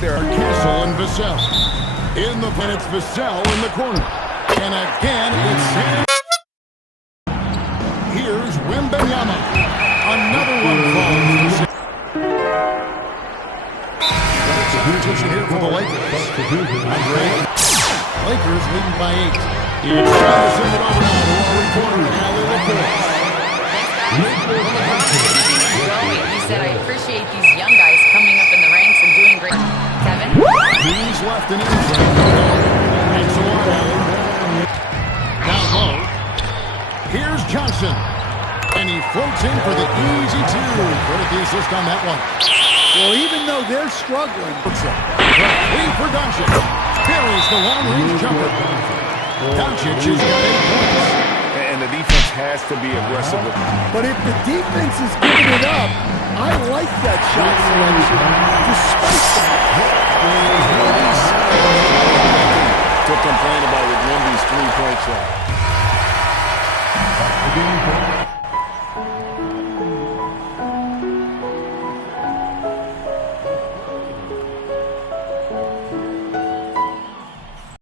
there. Kessel and Vassell. In the pen, it's Vassell in the corner. And again, it's Sam. Here's Wemba Yama. Another one falls. Substitution here for the Lakers. Lakers leading by 8. It's trying to send it over now to our reporter, Allie LaForce. He said, I appreciate these young guys coming up in the ranks and doing great. Kevin? He's left an inside. Thanks a lot, Allie. Down low. Here's Johnson. And he floats in for the easy two. Credit the assist on that one. Well, even though they're struggling. Three for Doncic. Buries the long-range jumper. Doncic has got 8 points. And the defense has to be aggressive. But if the defense is giving it up, I like that shot selection. Despite that. To complain about with Wemby's three-point shot.